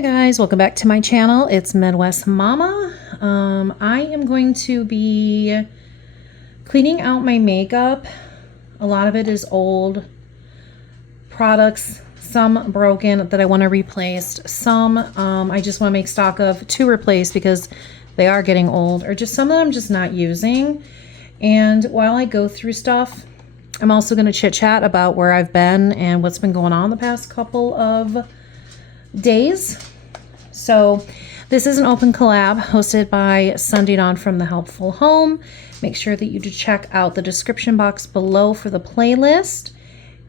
Hi guys, welcome back to my channel. It's Midwest Mama. I am going to be cleaning out my makeup. A lot of it is old products, some broken that I want to replace. Some I just want to make stock of to replace because they are getting old, or just some that I'm just not using. And while I go through stuff, I'm also going to chit chat about where I've been and what's been going on the past couple of days. So this is an open collab hosted by Sunday Dawn from The Helpful Home. Make sure that you do check out the description box below for the playlist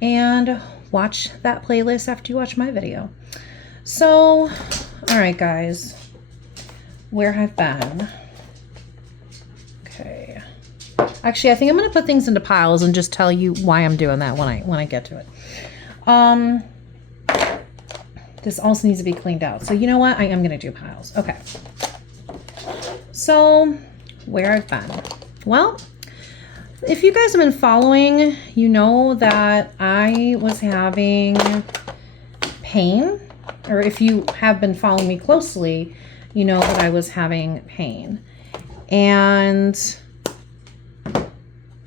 and watch that playlist after you watch my video. So, all right guys, where I've been. Okay. Actually, I think I'm going to put things into piles and just tell you why I'm doing that when I get to it. This also needs to be cleaned out. So you know what? I am going to do piles. Okay. So where I've been. Well, if you guys have been following, you know that I was having pain. Or if you have been following me closely, you know that I was having pain. And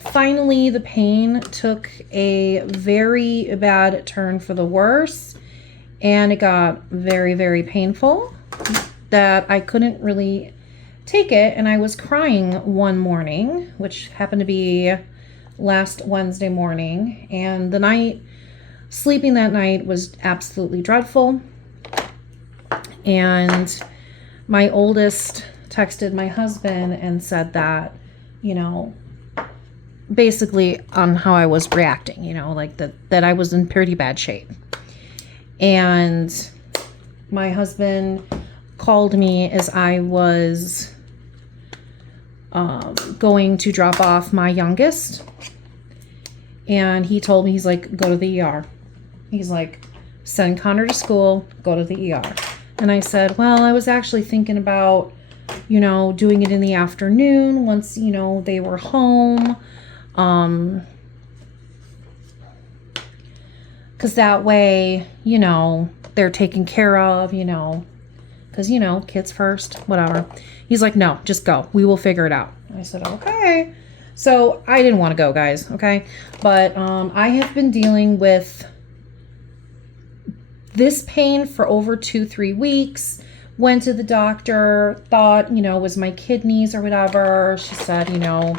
finally, the pain took a very bad turn for the worse. And it got very, very painful that I couldn't really take it. And I was crying one morning, which happened to be last Wednesday morning. And the night, sleeping that night was absolutely dreadful. And my oldest texted my husband and said that, you know, basically on how I was reacting, you know, like that I was in pretty bad shape. And my husband called me as I was going to drop off my youngest. And he told me, he's like, go to the ER. He's like, send Connor to school, go to the ER. And I said, well, I was actually thinking about, you know, doing it in the afternoon once, you know, they were home. Because that way, you know, they're taken care of, you know, because, you know, kids first, whatever. He's like, no, just go. We will figure it out. I said, okay. So I didn't want to go, guys, okay? But I have been dealing with this pain for over 2-3 weeks. Went to the doctor, thought, you know, it was my kidneys or whatever. She said, you know,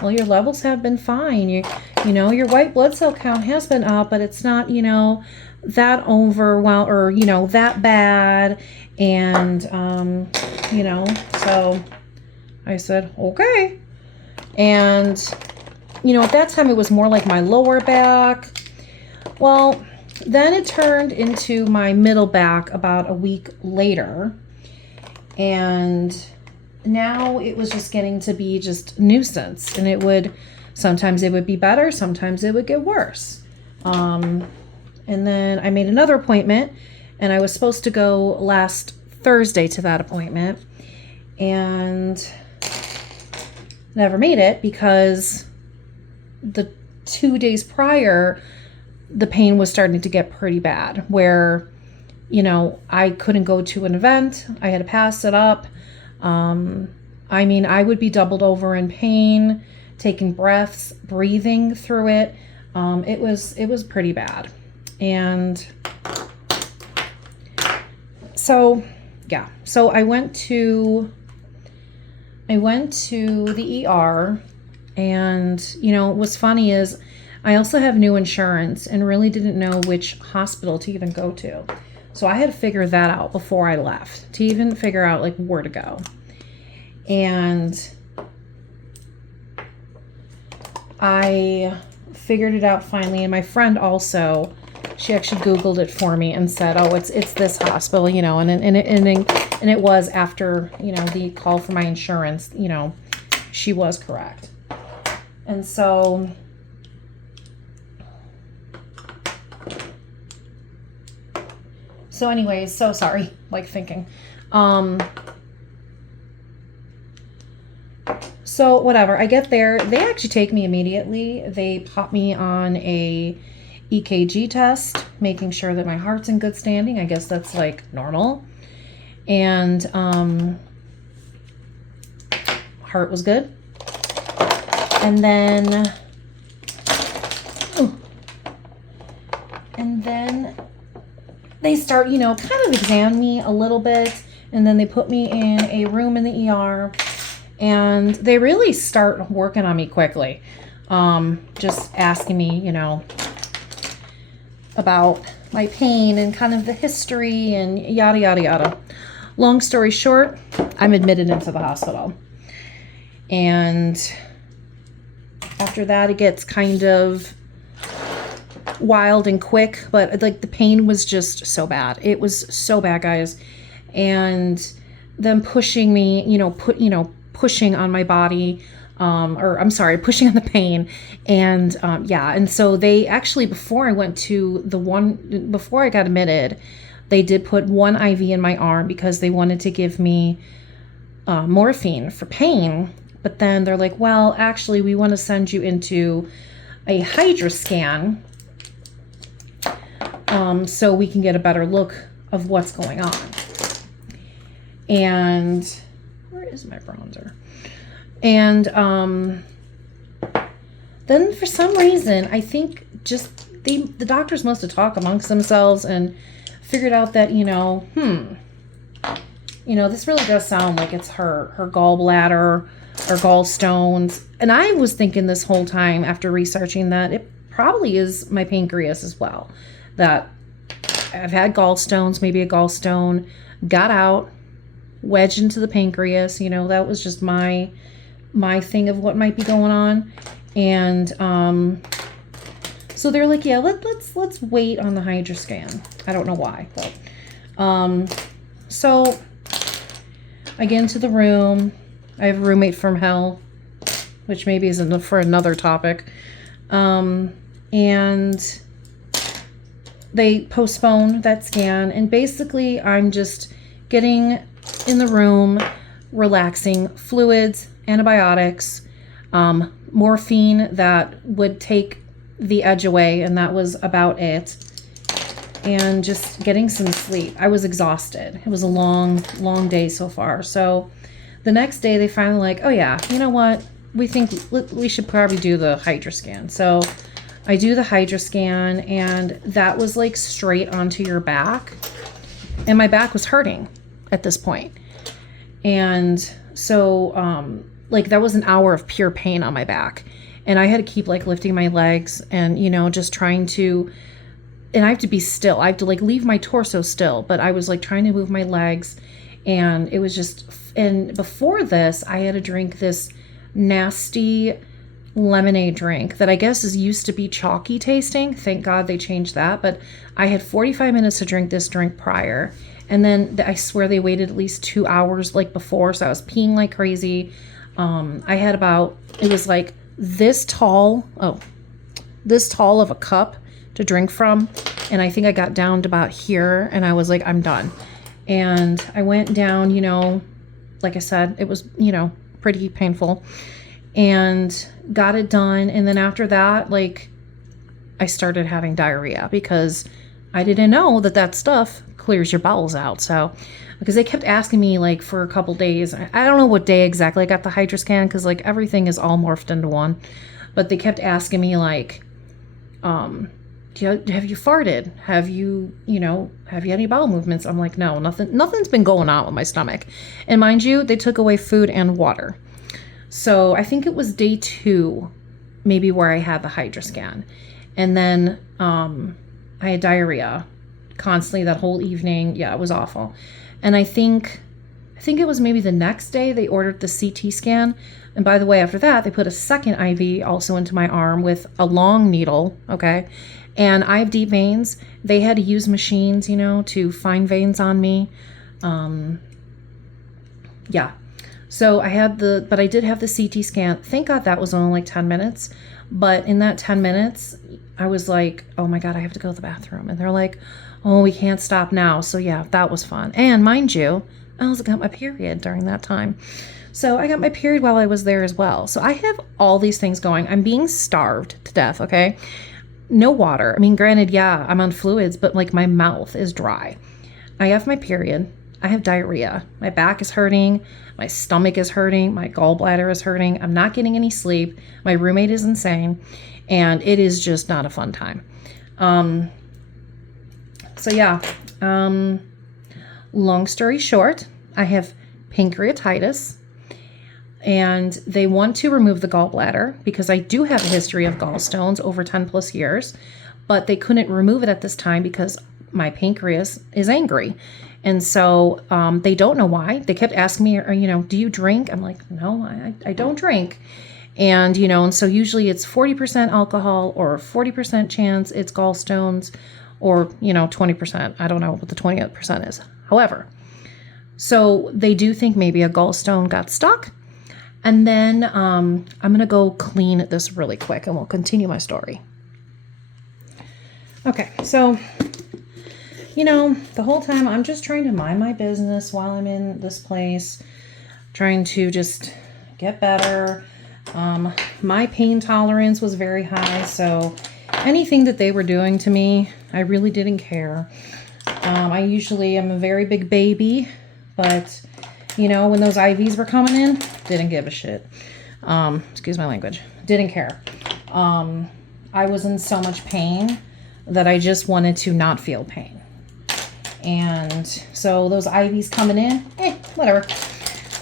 well, your levels have been fine. You know, your white blood cell count has been up, but it's not, you know, that overwhelmed or, you know, that bad. And, you know, so I said, okay. And, you know, at that time it was more like my lower back. Well, then it turned into my middle back about a week later. And now it was just getting to be just nuisance. And it would, sometimes it would be better, sometimes it would get worse. And then I made another appointment, and I was supposed to go last Thursday to that appointment. And never made it because the 2 days prior, the pain was starting to get pretty bad where, you know, I couldn't go to an event. I had to pass it up. I mean, I would be doubled over in pain, taking breaths, breathing through it. It was pretty bad. And so, yeah. So I went to the ER, and, you know, what's funny is I also have new insurance and really didn't know which hospital to even go to. So I had to figure that out before I left to even figure out like where to go. And I figured it out finally. And my friend also, she actually Googled it for me and said, oh, it's this hospital, you know, and it was after, you know, the call for my insurance, you know, she was correct. And so anyways, so sorry, like thinking. So whatever, I get there. They actually take me immediately. They pop me on a EKG test, making sure that my heart's in good standing. I guess that's like normal. And heart was good. And then they start, you know, kind of examine me a little bit, and then they put me in a room in the ER, and they really start working on me quickly. Just asking me, you know, about my pain and kind of the history and yada, yada, yada. Long story short, I'm admitted into the hospital. And after that, it gets kind of wild and quick, but like the pain was just so bad. It was so bad, guys. And them pushing me, pushing on my body, pushing on the pain. And and so they actually, before I got admitted, they did put one IV in my arm because they wanted to give me morphine for pain. But then they're like, well, actually, we want to send you into a hydroscan so we can get a better look of what's going on. And where is my bronzer? And then for some reason, I think just the doctors must have talked amongst themselves and figured out that, this really does sound like it's her gallbladder or gallstones. And I was thinking this whole time after researching that it probably is my pancreas as well. That I've had gallstones, maybe a gallstone got out, wedged into the pancreas. That was just my thing of what might be going on. And so they're like, yeah, let's wait on the hydroscan. I don't know why, but so I get into the room. I have a roommate from hell, which maybe is enough for another topic. And they postpone that scan, and basically I'm just getting in the room, relaxing, fluids, antibiotics, morphine that would take the edge away, and that was about it. And just getting some sleep. I was exhausted. It was a long, long day so far. So the next day they finally like, oh yeah, you know what? We think we should probably do the hydroscan. So I do the hydroscan, and that was like straight onto your back. And my back was hurting at this point. And so that was an hour of pure pain on my back. And I had to keep like lifting my legs and, just trying to, and I have to be still. I have to like leave my torso still, but I was like trying to move my legs, and it was just, and before this, I had to drink this nasty lemonade drink that I guess used to be chalky tasting. Thank God they changed that. But I had 45 minutes to drink this drink prior. And then I swear they waited at least 2 hours like before. So I was peeing like crazy. I had it was like this tall of a cup to drink from. And I think I got down to about here, and I was like, I'm done. And I went down, like I said, it was, pretty painful, and got it done. And then after that, I started having diarrhea because I didn't know that stuff clears your bowels out. So, because they kept asking me for a couple days, I don't know what day exactly I got the hydroscan, because everything is all morphed into one, but they kept asking me have you farted? Have you had any bowel movements? I'm like, no, nothing's been going on with my stomach. And mind you, they took away food and water. So I think it was day 2, maybe, where I had the hydroscan. And then I had diarrhea constantly that whole evening. Yeah, it was awful. And I think it was maybe the next day they ordered the CT scan. And by the way, after that, they put a second IV also into my arm with a long needle, okay? And I have deep veins. They had to use machines, to find veins on me. Yeah. So but I did have the CT scan. Thank God that was only 10 minutes. But in that 10 minutes, I was like, oh my God, I have to go to the bathroom. And they're like, oh, we can't stop now. So yeah, that was fun. And mind you, I also got my period during that time. So I got my period while I was there as well. So I have all these things going. I'm being starved to death, okay? No water. I mean, granted, yeah, I'm on fluids, but my mouth is dry. I have my period. I have diarrhea. My back is hurting. My stomach is hurting. My gallbladder is hurting. I'm not getting any sleep. My roommate is insane. And it is just not a fun time. So yeah, long story short, I have pancreatitis, and they want to remove the gallbladder because I do have a history of gallstones over 10 plus years, but they couldn't remove it at this time because my pancreas is angry. And so they don't know why. They kept asking me, do you drink? I'm like, no, I don't drink. And, and so usually it's 40% alcohol or 40% chance it's gallstones or, 20%. I don't know what the 20% is. However, so they do think maybe a gallstone got stuck. And then I'm going to go clean this really quick and we'll continue my story. Okay, so, the whole time I'm just trying to mind my business while I'm in this place, trying to just get better. My pain tolerance was very high, so anything that they were doing to me, I really didn't care. I usually am a very big baby, but, when those IVs were coming in, didn't give a shit. Excuse my language. Didn't care. I was in so much pain that I just wanted to not feel pain. And so those IVs coming in, whatever.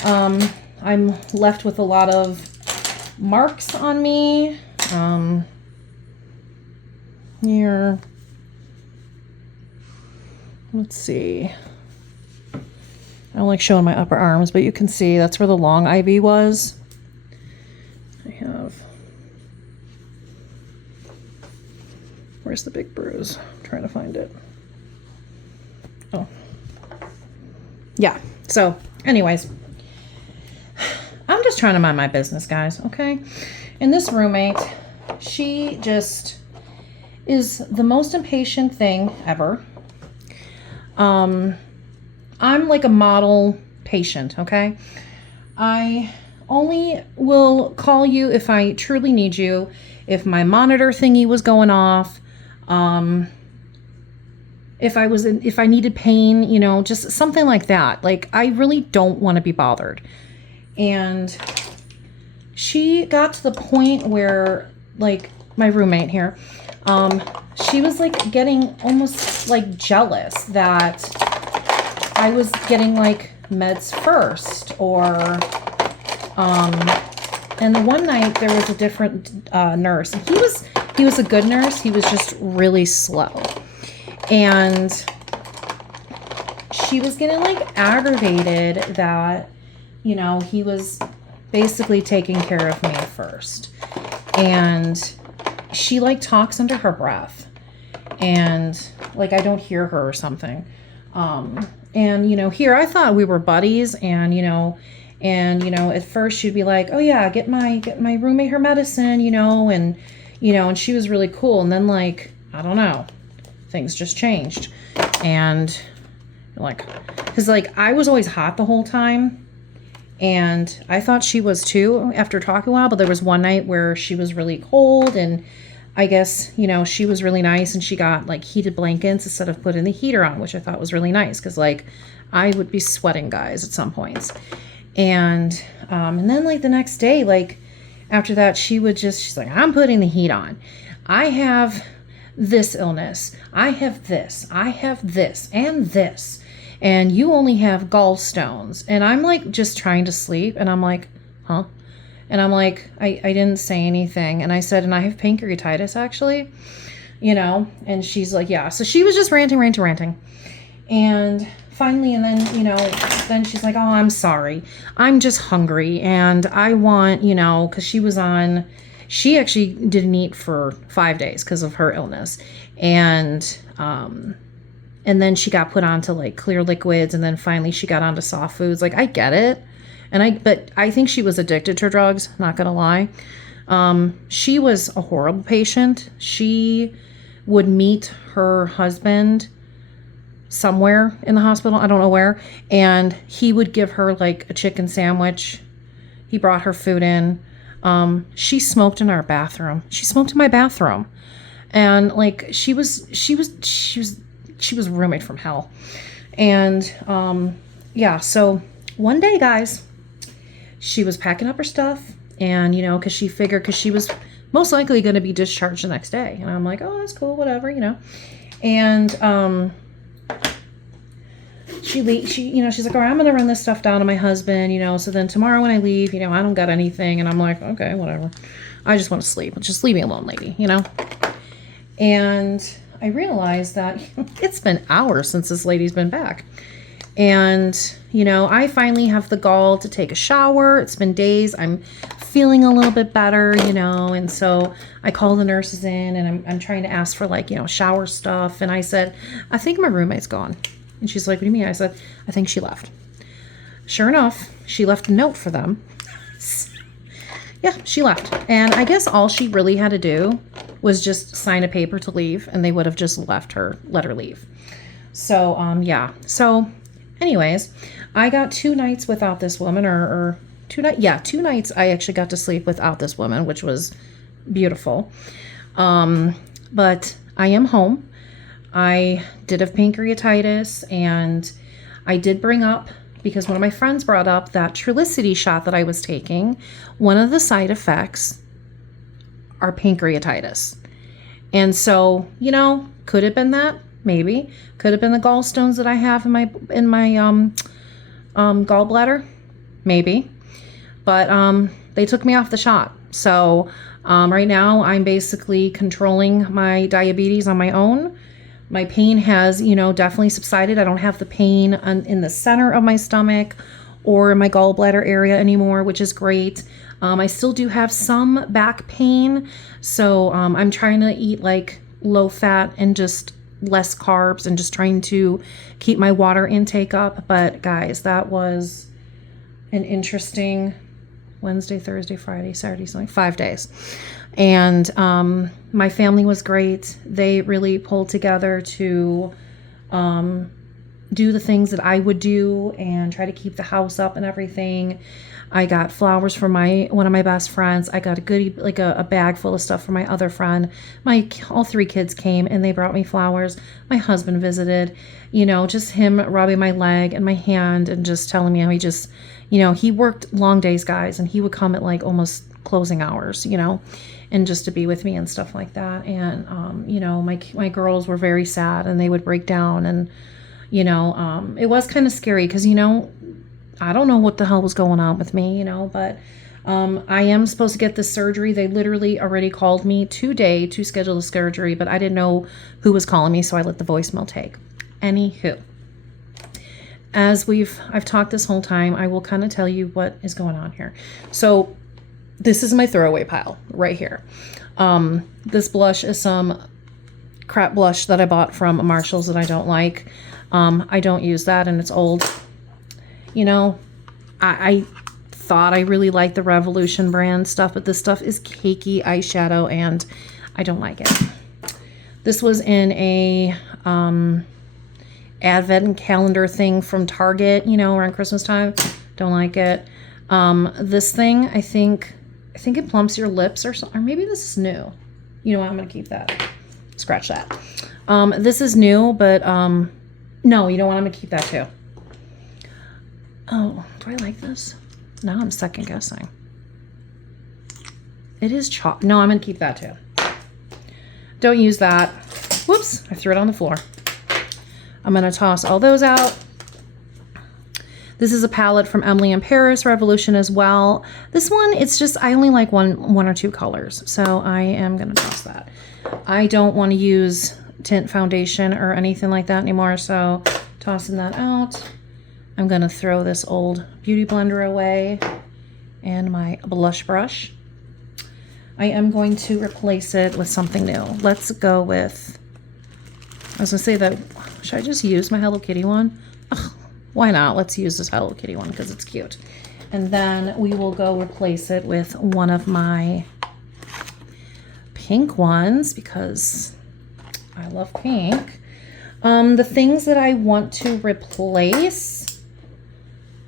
I'm left with a lot of marks on me. Here. Let's see. I don't like showing my upper arms, but you can see that's where the long IV was. Where's the big bruise? I'm trying to find it. Oh. Yeah. So, anyways. I'm just trying to mind my business, guys, okay? And this roommate, she just is the most impatient thing ever. I'm like a model patient, okay? I only will call you if I truly need you, if my monitor thingy was going off, if I needed pain, just something like that. Like, I really don't want to be bothered. And she got to the point where, like, my roommate here, she was like getting almost like jealous that I was getting like meds first, or and the one night there was a different nurse, and he was a good nurse. He was just really slow, and she was getting like aggravated that he was basically taking care of me first, and she like talks under her breath, and like I don't hear her or something. And here I thought we were buddies, and at first she'd be like, oh yeah, get my roommate her medicine, and she was really cool. And then, like, I don't know, things just changed. And like, cause like I was always hot the whole time, and I thought she was too after talking a while, but there was one night where she was really cold, and I guess, she was really nice, and she got like heated blankets instead of putting the heater on, which I thought was really nice, because like I would be sweating, guys, at some points. And then like the next day, like after that, she's like, I'm putting the heat on. I have this illness. I have this and this. And you only have gallstones. And I'm like just trying to sleep. And I'm like, huh? And I'm like, I didn't say anything. And I said, and I have pancreatitis, actually, and she's like, yeah. So she was just ranting. And finally, and then, then she's like, oh, I'm sorry. I'm just hungry. And I want, because she actually didn't eat for 5 days because of her illness. And then she got put onto like clear liquids. And then finally she got onto soft foods. Like, I get it. But I think she was addicted to drugs, not gonna lie. She was a horrible patient. She would meet her husband somewhere in the hospital, I don't know where, and he would give her like a chicken sandwich. He brought her food in. She smoked in our bathroom. She smoked in my bathroom. And like she was a roommate from hell. And yeah, so one day, guys, she was packing up her stuff, and, you know, because she figured, because she was most likely going to be discharged the next day. And I'm like, oh, that's cool, whatever, you know. And she, you know, she's like, all right, I'm going to run this stuff down to my husband, you know, so then tomorrow when I leave, you know, I don't got anything. And I'm like, okay, whatever. I just want to sleep. Just leave me alone, lady, you know. And I realized that it's been hours since this lady's been back. And, you know, I finally have the gall to take a shower. It's been days. I'm feeling a little bit better, you know, and so I call the nurses in, and I'm trying to ask for, like, you know, shower stuff. And I said, I think my roommate's gone. And she's like, what do you mean? I said, I think she left. Sure enough, she left a note for them. Yeah, she left. And I guess all she really had to do was just sign a paper to leave, and they would have just let her leave. So, yeah. So anyways, I got 2 nights without this woman, or 2 nights. Yeah, 2 nights I actually got to sleep without this woman, which was beautiful. But I am home. I did have pancreatitis, and I did bring up, because one of my friends brought up that Trulicity shot that I was taking. One of the side effects are pancreatitis. And so, you know, could have been that. Maybe. Could have been the gallstones that I have in my gallbladder. Maybe. But they took me off the shot. So right now I'm basically controlling my diabetes on my own. My pain has, you know, definitely subsided. I don't have the pain in the center of my stomach or in my gallbladder area anymore, which is great. I still do have some back pain. So I'm trying to eat like low fat and just less carbs, and just trying to keep my water intake up. But guys, that was an interesting Wednesday, Thursday, Friday, Saturday, Sunday, 5 days. And my family was great. They really pulled together to do the things that I would do and try to keep the house up and everything. I got flowers for one of my best friends. I got a goodie, like a bag full of stuff for my other friend. All 3 kids came and they brought me flowers. My husband visited, you know, just him rubbing my leg and my hand and just telling me how he just, you know, he worked long days, guys, and he would come at like almost closing hours, you know, and just to be with me and stuff like that. And, you know, my girls were very sad, and they would break down, and, you know, it was kind of scary because, you know, I don't know what the hell was going on with me, you know, but I am supposed to get this surgery. They literally already called me today to schedule the surgery, but I didn't know who was calling me, so I let the voicemail take. Anywho, as I've talked this whole time, I will kind of tell you what is going on here. So this is my throwaway pile right here. This blush is some crap blush that I bought from Marshall's that I don't like. I don't use that, and it's old. You know, I thought I really liked the Revolution brand stuff, but this stuff is cakey eyeshadow, and I don't like it. This was in a advent calendar thing from Target, you know, around Christmas time. Don't like it. This thing, I think it plumps your lips, or maybe this is new. You know what? I'm gonna keep that. Scratch that. This is new, but no, you know what? I'm gonna keep that too. Oh, do I like this? Now I'm second guessing. It is chalk. No, I'm gonna keep that too. Don't use that. Whoops, I threw it on the floor. I'm gonna toss all those out. This is a palette from Emily in Paris, Revolution as well. This one, it's just, I only like one or 2 colors, so I am gonna toss that. I don't want to use tint foundation or anything like that anymore, so tossing that out. I'm gonna throw this old beauty blender away and my blush brush. I am going to replace it with something new. Let's go with, I was gonna say that, should I just use my Hello Kitty one? Ugh, why not? Let's use this Hello Kitty one because it's cute. And then we will go replace it with one of my pink ones because I love pink. The things that I want to replace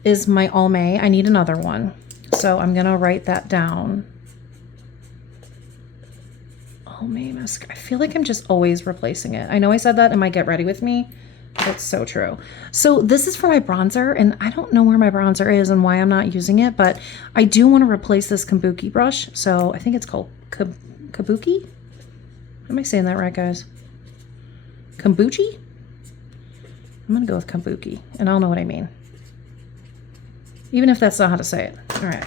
is my Almay. I need another one. So I'm gonna write that down. Almay mascara. I feel like I'm just always replacing it. I know I said that in my Get Ready With Me. It's so true. So this is for my bronzer, and I don't know where my bronzer is and why I'm not using it, but I do want to replace this kabuki brush. So I think it's called kabuki. Am I saying that right, guys? Kombuchi? I'm going to go with kabuki, and I'll know what I mean. Even if that's not how to say it. All right.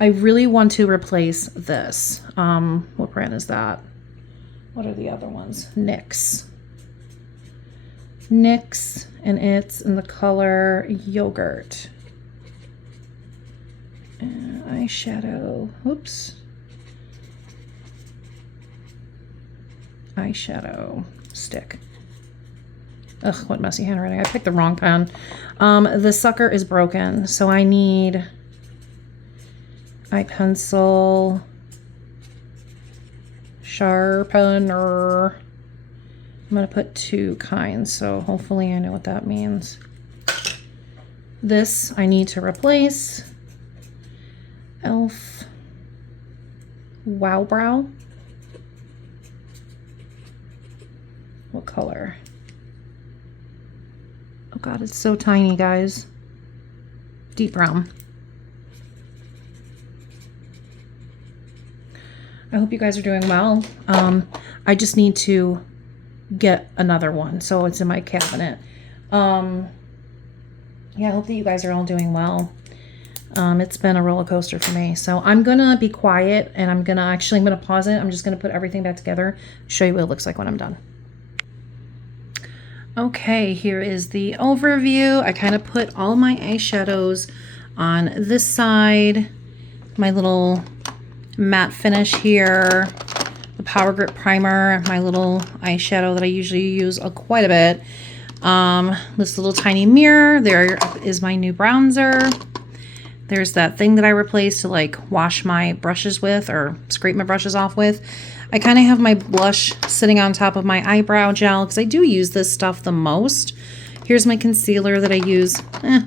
I really want to replace this. What brand is that? What are the other ones? NYX. NYX, and it's in the color Yogurt. Eyeshadow. Oops. Eyeshadow stick. Ugh, what messy handwriting. I picked the wrong pen. The sucker is broken, so I need eye pencil, sharpener. I'm going to put 2 kinds, so hopefully I know what that means. This I need to replace. Elf Wow Brow. What color? Oh God, it's so tiny, guys. Deep brown. I hope you guys are doing well. I just need to get another one, so it's in my cabinet. Yeah, I hope that you guys are all doing well. It's been a roller coaster for me, so I'm gonna be quiet, and I'm gonna pause it. I'm just gonna put everything back together, show you what it looks like when I'm done. Okay, here is the overview. I kind of put all my eyeshadows on this side, my little matte finish here, the Power Grip Primer, my little eyeshadow that I usually use quite a bit. This little tiny mirror, there is my new bronzer. There's that thing that I replaced to like wash my brushes with or scrape my brushes off with. I kind of have my blush sitting on top of my eyebrow gel because I do use this stuff the most. Here's my concealer that I use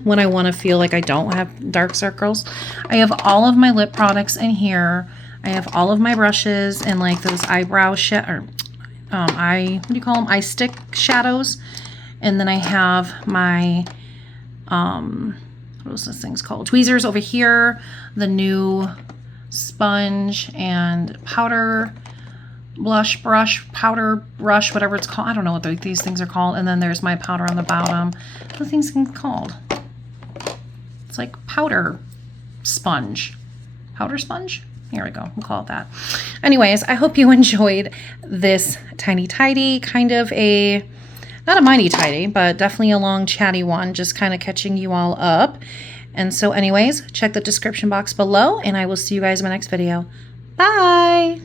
when I want to feel like I don't have dark circles. I have all of my lip products in here. I have all of my brushes and like those eyebrow what do you call them? Eye stick shadows. And then I have my what was this thing's called? Tweezers over here, the new sponge and powder powder brush, whatever it's called. I don't know what these things are called. And then there's my powder on the bottom. What are things called? It's like powder sponge. Powder sponge? Here we go. We'll call it that. Anyways, I hope you enjoyed this tiny tidy, kind of a, not a mighty tidy, but definitely a long chatty one, just kind of catching you all up. And so anyways, check the description box below, and I will see you guys in my next video. Bye!